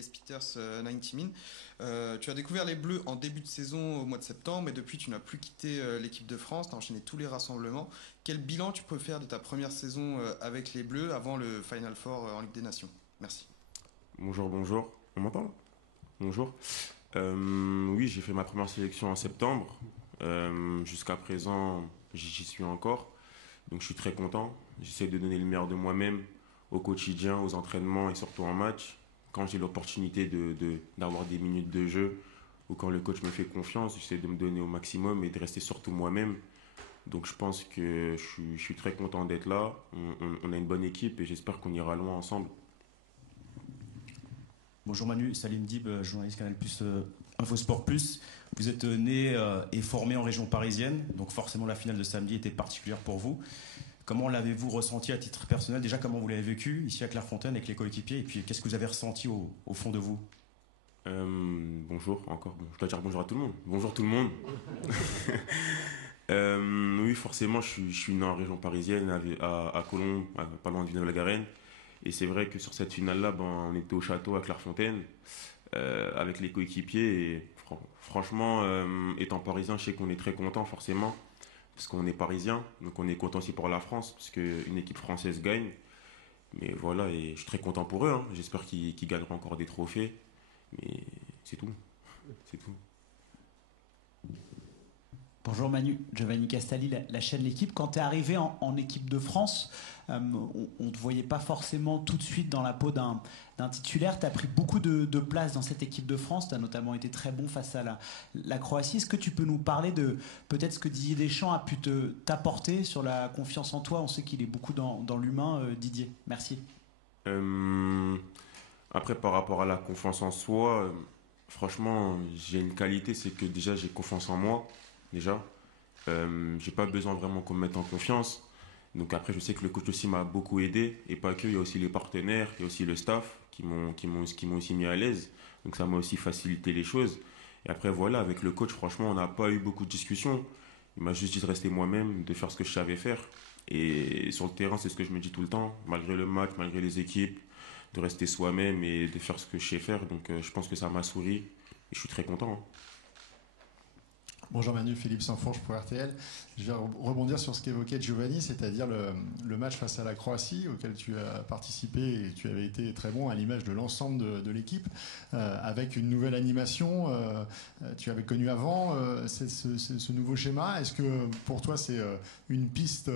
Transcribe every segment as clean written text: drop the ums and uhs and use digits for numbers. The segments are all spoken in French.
Elias Peters, 90 Min. Tu as découvert les Bleus en début de saison au mois de septembre et depuis tu n'as plus quitté l'équipe de France, tu as enchaîné tous les rassemblements. Quel bilan tu peux faire de ta première saison avec les Bleus avant le Final Four en Ligue des Nations? Merci. Bonjour, bonjour. On m'entend là? Bonjour. Oui, j'ai fait ma première sélection en septembre. Jusqu'à présent, j'y suis encore. Donc je suis très content. J'essaie de donner le meilleur de moi-même au quotidien, aux entraînements et surtout en match. Quand j'ai l'opportunité d'avoir des minutes de jeu ou quand le coach me fait confiance, j'essaie de me donner au maximum et de rester surtout moi-même. Donc je pense que je suis très content d'être là. On a une bonne équipe et j'espère qu'on ira loin ensemble. Bonjour Manu, Salim Dib, journaliste Canal Plus Infosport Plus. Vous êtes né et formé en région parisienne, donc forcément la finale de samedi était particulière pour vous. Comment l'avez-vous ressenti à titre personnel? Déjà, comment vous l'avez vécu ici à Clairefontaine avec les coéquipiers? Et puis, qu'est-ce que vous avez ressenti au fond de vous? Bonjour, encore. Je dois dire bonjour à tout le monde. Bonjour tout le monde. Oui, forcément, je suis né en région parisienne, à Colombes, pas loin du Villeneuve-la-Garenne. Et c'est vrai que sur cette finale-là, ben, on était au château à Clairefontaine, avec les coéquipiers. Et franchement, étant parisien, je sais qu'on est très content, forcément, parce qu'on est parisien. Donc on est content aussi pour la France, parce qu'une équipe française gagne. Mais voilà, et je suis très content pour eux, hein. J'espère qu'ils gagneront encore des trophées. Mais c'est tout. C'est tout. Bonjour Manu, Giovanni Castaldi, la chaîne L'équipe. Quand tu es arrivé en équipe de France, on ne te voyait pas forcément tout de suite dans la peau d'un titulaire. Tu as pris beaucoup de place dans cette équipe de France. Tu as notamment été très bon face à la Croatie. Est-ce que tu peux nous parler de peut-être ce que Didier Deschamps a pu t'apporter sur la confiance en toi? On sait qu'il est beaucoup dans l'humain, Didier. Merci. Après, par rapport à la confiance en soi, franchement, j'ai une qualité, c'est que déjà j'ai confiance en moi. Déjà, j'ai pas besoin vraiment qu'on me mette en confiance. Donc après, je sais que le coach aussi m'a beaucoup aidé et pas que. Il y a aussi les partenaires, il y a aussi le staff qui m'ont aussi mis à l'aise. Donc ça m'a aussi facilité les choses. Et après voilà, avec le coach, franchement, on n'a pas eu beaucoup de discussions. Il m'a juste dit de rester moi-même, de faire ce que je savais faire. Et sur le terrain, c'est ce que je me dis tout le temps, malgré le match, malgré les équipes, de rester soi-même et de faire ce que je sais faire. Donc je pense que ça m'a souri et je suis très content, hein. Bonjour Manu, Philippe Sansfourche pour RTL. Je vais rebondir sur ce qu'évoquait Giovanni, c'est-à-dire le match face à la Croatie auquel tu as participé et tu avais été très bon à l'image de l'ensemble de l'équipe, avec une nouvelle animation. Tu avais connu avant ce nouveau schéma. Est-ce que pour toi c'est une piste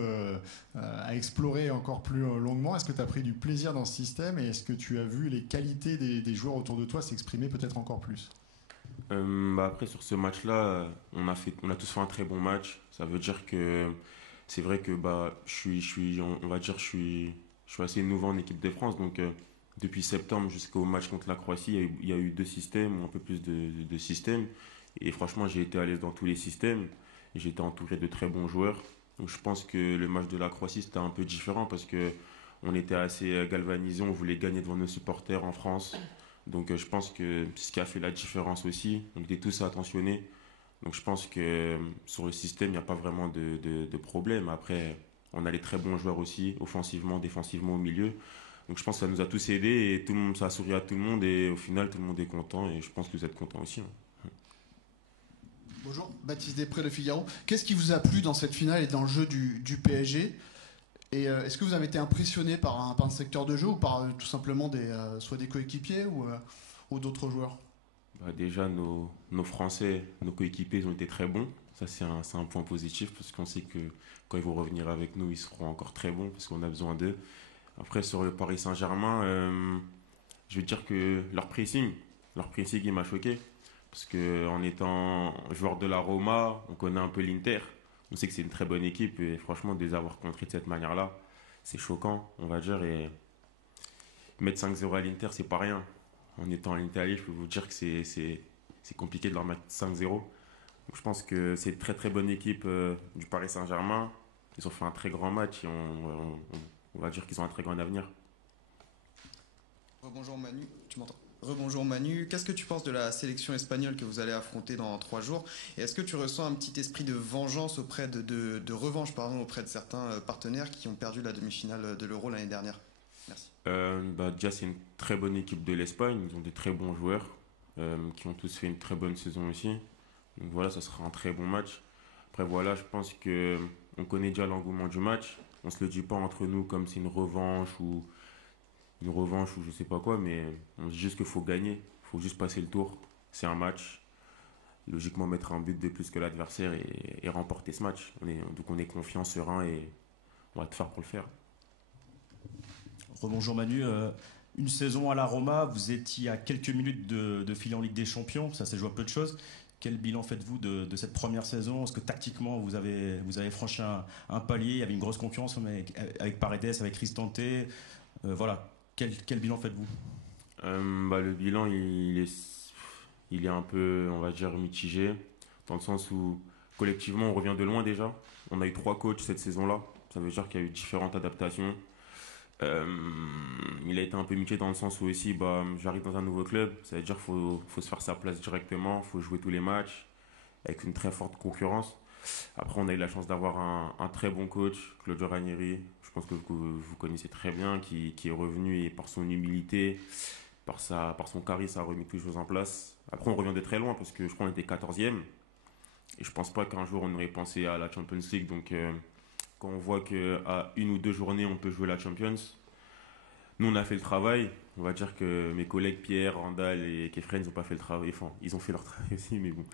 à explorer encore plus longuement? Est-ce que tu as pris du plaisir dans ce système et est-ce que tu as vu les qualités des joueurs autour de toi s'exprimer peut-être encore plus? Bah après sur ce match-là, on a tous fait un très bon match. Ça veut dire que c'est vrai que bah on va dire je suis assez nouveau en équipe de France. Donc depuis septembre jusqu'au match contre la Croatie, il y a eu deux systèmes ou un peu plus de systèmes. Et franchement, j'ai été à l'aise dans tous les systèmes. J'ai été entouré de très bons joueurs. Donc je pense que le match de la Croatie c'était un peu différent parce que on était assez galvanisés, on voulait gagner devant nos supporters en France. Donc je pense que c'est ce qui a fait la différence aussi. On était tous attentionnés. Donc je pense que sur le système, il n'y a pas vraiment de problème. Après, on a les très bons joueurs aussi, offensivement, défensivement au milieu. Donc je pense que ça nous a tous aidés et tout le monde, ça a souri à tout le monde et au final, tout le monde est content et je pense que vous êtes contents aussi, hein. Bonjour, Baptiste Després, Le Figaro. Qu'est-ce qui vous a plu dans cette finale et dans le jeu du PSG? Et est-ce que vous avez été impressionné par un secteur de jeu ou par tout simplement soit des coéquipiers ou d'autres joueurs? Bah, déjà, nos Français, nos coéquipiers, ils ont été très bons. Ça, c'est un point positif parce qu'on sait que quand ils vont revenir avec nous, ils seront encore très bons parce qu'on a besoin d'eux. Après, sur le Paris Saint-Germain, je veux dire que leur pressing, il m'a choqué. Parce qu'en étant joueur de la Roma, on connaît un peu l'Inter. On sait que c'est une très bonne équipe et franchement, de les avoir contrés de cette manière-là, c'est choquant, on va dire. Et mettre 5-0 à l'Inter, c'est pas rien. En étant en Italie, je peux vous dire que c'est compliqué de leur mettre 5-0. Donc, je pense que c'est une très très bonne équipe du Paris Saint-Germain. Ils ont fait un très grand match et on va dire qu'ils ont un très grand avenir. Rebonjour Manu, tu m'entends? Rebonjour Manu, qu'est-ce que tu penses de la sélection espagnole que vous allez affronter dans 3 jours? Et est-ce que tu ressens un petit esprit de vengeance de revanche auprès de certains partenaires qui ont perdu la demi-finale de l'Euro l'année dernière? Merci. Déjà, c'est une très bonne équipe de l'Espagne. Ils ont des très bons joueurs qui ont tous fait une très bonne saison aussi. Donc voilà, ça sera un très bon match. Après, voilà, je pense que on connaît déjà l'engouement du match. On se le dit pas entre nous comme c'est une revanche ou je sais pas quoi, mais on dit juste qu'il faut gagner. Il faut juste passer le tour. C'est un match. Logiquement, mettre un but de plus que l'adversaire et remporter ce match. Donc on est confiant, serein et on va tout faire pour le faire. Rebonjour Manu. Une saison à la Roma, vous étiez à quelques minutes de filer en Ligue des Champions, ça s'est joué à peu de choses. Quel bilan faites-vous de cette première saison? Est-ce que tactiquement vous avez franchi un palier? Il y avait une grosse concurrence avec Paredes, avec Cristante. Voilà. Quel bilan faites-vous? Le bilan, il est un peu, on va dire, mitigé, dans le sens où collectivement, on revient de loin déjà. On a eu 3 coachs cette saison-là. Ça veut dire qu'il y a eu différentes adaptations. Euh, il a été un peu mitigé dans le sens où aussi, j'arrive dans un nouveau club. Ça veut dire qu'il faut se faire sa place directement, il faut jouer tous les matchs avec une très forte concurrence. Après, on a eu la chance d'avoir un très bon coach, Claudio Ranieri. Je pense que vous connaissez très bien, qui est revenu et par son humilité, par son charisme, a remis toutes les choses en place. Après, on revient de très loin parce que je crois qu'on était 14e. Et je pense pas qu'un jour on aurait pensé à la Champions League. Donc, quand on voit qu'à 1 ou 2 journées, on peut jouer la Champions, nous on a fait le travail. On va dire que mes collègues Pierre, Randall et Kefren, ils n'ont pas fait le travail. Enfin, ils ont fait leur travail aussi, mais bon.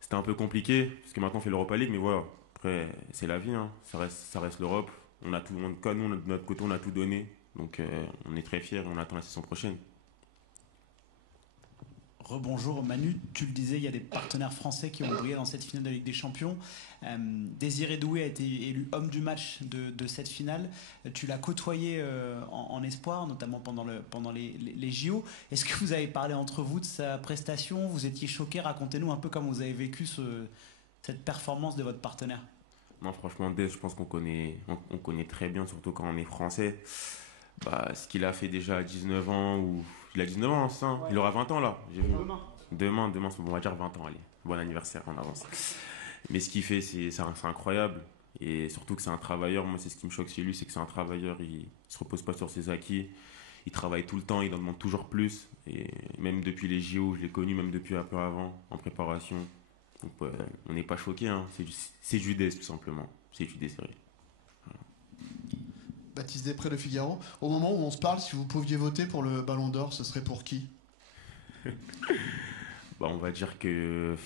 C'était un peu compliqué parce que maintenant on fait l'Europa League, mais voilà. Après, c'est la vie, hein. Ça reste l'Europe. On a tout, quand nous, de notre côté, on a tout donné. Donc, on est très fiers et on attend la saison prochaine. Rebonjour Manu, tu le disais, il y a des partenaires français qui ont brillé dans cette finale de Ligue des Champions. Désiré Doué a été élu homme du match de cette finale. Tu l'as côtoyé en espoir, notamment pendant les JO. Est-ce que vous avez parlé entre vous de sa prestation? Vous étiez choqués? Racontez-nous un peu comment vous avez vécu cette performance de votre partenaire. Non, franchement, Dez, je pense on connaît très bien, surtout quand on est français. Ce qu'il a fait déjà à 19 ans, ou il a 19 ans, c'est ça, hein. Ouais. Il aura 20 ans là. J'ai vu. Demain. Demain, on va dire 20 ans, allez. Bon anniversaire en avance. Mais ce qu'il fait, c'est incroyable. Et surtout que c'est un travailleur. Moi, c'est ce qui me choque chez lui, c'est que c'est un travailleur. Il se repose pas sur ses acquis. Il travaille tout le temps, il en demande toujours plus. Et même depuis les JO, je l'ai connu, même depuis un peu avant, en préparation. Donc, ouais, on n'est pas choqué, hein. C'est du Dez, tout simplement. C'est du Désiré. Baptiste Després, Le Figaro. Au moment où on se parle, si vous pouviez voter pour le Ballon d'Or, ce serait pour qui? On va dire que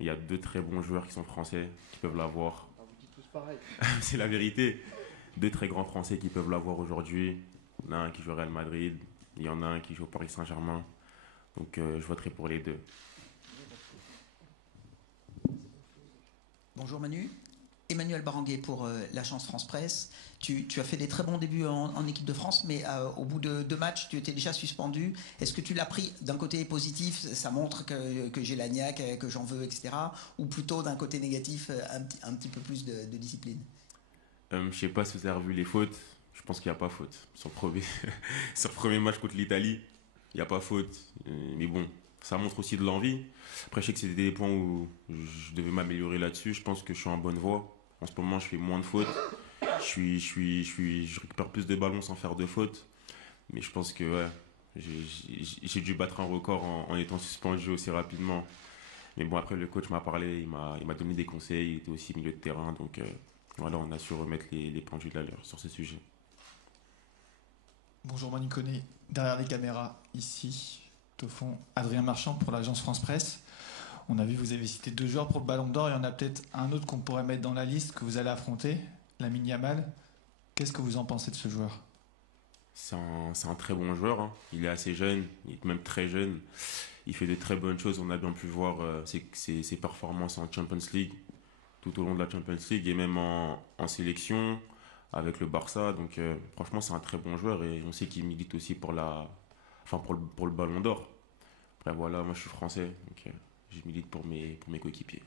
il y a 2 très bons joueurs qui sont français qui peuvent l'avoir. Vous dites tous pareil. C'est la vérité. 2 très grands français qui peuvent l'avoir aujourd'hui. Il y en a un qui joue au Real Madrid, il y en a un qui joue au Paris Saint-Germain. Donc je voterai pour les 2. Bonjour Manu. Emmanuel Baranguet pour l'agence France Presse. Tu as fait des très bons débuts en équipe de France, mais au bout de 2 matchs, tu étais déjà suspendu. Est-ce que tu l'as pris d'un côté positif, ça montre que j'ai la niaque, que j'en veux, etc. Ou plutôt d'un côté négatif, un petit peu plus de discipline? Je sais pas si vous avez revu les fautes. Je pense qu'il n'y a pas faute. Sur le premier match contre l'Italie, il n'y a pas faute. Mais bon, ça montre aussi de l'envie. Après, je sais que c'était des points où je devais m'améliorer là-dessus. Je pense que je suis en bonne voie. En ce moment, je fais moins de fautes. Je récupère plus de ballons sans faire de fautes. Mais je pense que ouais, j'ai dû battre un record en étant suspendu aussi rapidement. Mais bon, après, le coach m'a parlé, il m'a donné des conseils. Il était aussi milieu de terrain. Donc voilà, on a su remettre les pendules à l'heure sur ce sujet. Bonjour Manu Koné, derrière les caméras, ici, au fond, Adrien Marchand pour l'agence France Presse. On a vu, vous avez cité 2 joueurs pour le Ballon d'Or, il y en a peut-être un autre qu'on pourrait mettre dans la liste que vous allez affronter, Lamine Yamal. Qu'est-ce que vous en pensez de ce joueur? C'est un très bon joueur, hein. Il est assez jeune, il est même très jeune. Il fait de très bonnes choses. On a bien pu voir ses performances en Champions League, tout au long de la Champions League et même en sélection avec le Barça. Donc franchement, c'est un très bon joueur et on sait qu'il milite aussi pour le Ballon d'Or. Après voilà, moi je suis français, donc je milite pour mes coéquipiers.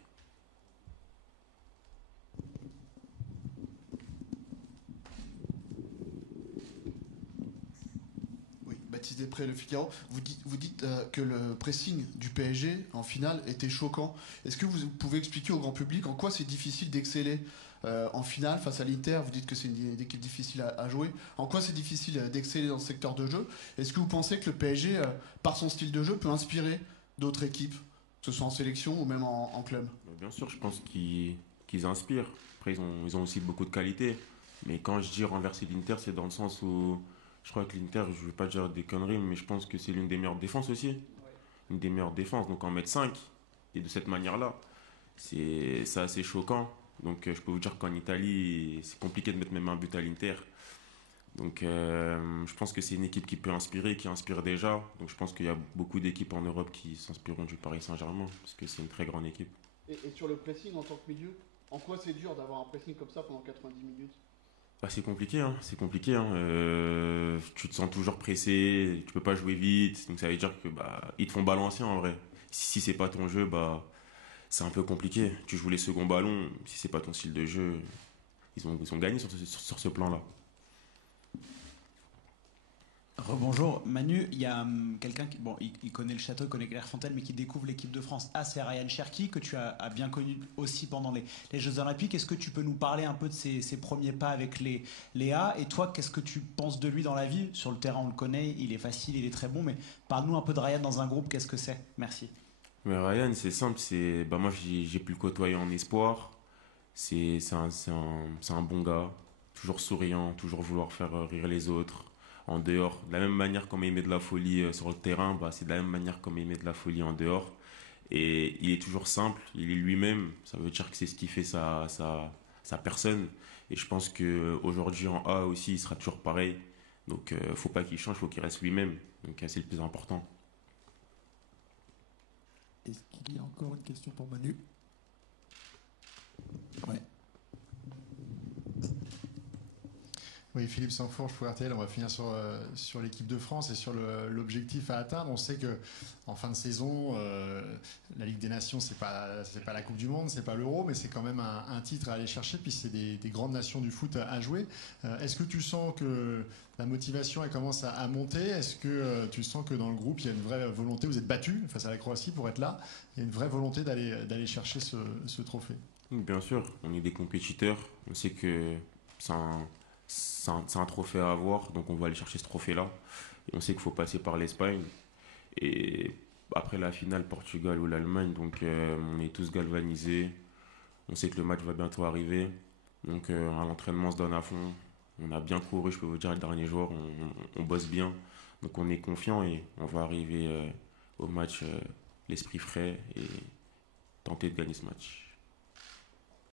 Oui, Baptiste Després, Le Figaro, vous dites que le pressing du PSG en finale était choquant. Est-ce que vous pouvez expliquer au grand public en quoi c'est difficile d'exceller en finale face à l'Inter? Vous dites que c'est une équipe difficile à jouer. En quoi c'est difficile d'exceller dans ce secteur de jeu? Est-ce que vous pensez que le PSG, par son style de jeu, peut inspirer d'autres équipes, que ce soit en sélection ou même en club? Bien sûr, je pense qu'ils inspirent. Après, ils ont aussi beaucoup de qualité. Mais quand je dis renverser l'Inter, c'est dans le sens où je crois que l'Inter, je ne veux pas dire des conneries, mais je pense que c'est l'une des meilleures défenses aussi. Une des meilleures défenses. Donc en mettre 5, et de cette manière-là, c'est assez choquant. Donc je peux vous dire qu'en Italie, c'est compliqué de mettre même un but à l'Inter. Donc je pense que c'est une équipe qui peut inspirer, qui inspire déjà. Donc je pense qu'il y a beaucoup d'équipes en Europe qui s'inspireront du Paris Saint-Germain, parce que c'est une très grande équipe. Et sur le pressing en tant que milieu, en quoi c'est dur d'avoir un pressing comme ça pendant 90 minutes? Bah, c'est compliqué, hein. C'est compliqué, hein. Tu te sens toujours pressé, tu peux pas jouer vite, donc ça veut dire que bah ils te font balancer en vrai. Si c'est pas ton jeu, bah c'est un peu compliqué. Tu joues les seconds ballons, si c'est pas ton style de jeu, ils ont gagné sur ce plan-là. Rebonjour, Manu, il y a quelqu'un qui il connaît le château, il connaît Clairefontaine, mais qui découvre l'équipe de France. Ah, c'est Ryan Cherki, que tu as bien connu aussi pendant les Jeux Olympiques. Est-ce que tu peux nous parler un peu de ses premiers pas avec les A? Et toi, qu'est-ce que tu penses de lui dans la vie? Sur le terrain, on le connaît, il est facile, il est très bon, mais parle-nous un peu de Ryan dans un groupe, qu'est-ce que c'est? Merci. Mais Ryan, c'est simple, bah moi j'ai pu le côtoyer en espoir. C'est un bon gars, toujours souriant, toujours vouloir faire rire les autres. En dehors, de la même manière comme il met de la folie sur le terrain, bah, c'est de la même manière comme il met de la folie en dehors. Et il est toujours simple, il est lui-même, ça veut dire que c'est ce qui fait sa personne. Et je pense qu'aujourd'hui en A aussi, il sera toujours pareil. Donc faut pas qu'il change, faut qu'il reste lui-même. Donc c'est le plus important. Est-ce qu'il y a encore une question pour Manu? Ouais. Oui, Philippe Sanfourche pour RTL. On va finir sur l'équipe de France et sur l'objectif à atteindre. On sait que en fin de saison, la Ligue des Nations, c'est pas la Coupe du Monde, c'est pas l'Euro, mais c'est quand même un titre à aller chercher. Puis c'est des grandes nations du foot à jouer. Est-ce que tu sens que la motivation elle commence à monter? Est-ce que tu sens que dans le groupe il y a une vraie volonté? Vous êtes battus face à la Croatie pour être là. Il y a une vraie volonté d'aller chercher ce trophée. Bien sûr, on est des compétiteurs. On sait que c'est un trophée à avoir, donc on va aller chercher ce trophée-là. Et on sait qu'il faut passer par l'Espagne. Et après la finale, Portugal ou l'Allemagne, donc on est tous galvanisés. On sait que le match va bientôt arriver. Donc à l'entraînement, on se donne à fond. On a bien couru, je peux vous dire, les derniers jours. On bosse bien. Donc on est confiant et on va arriver au match l'esprit frais et tenter de gagner ce match.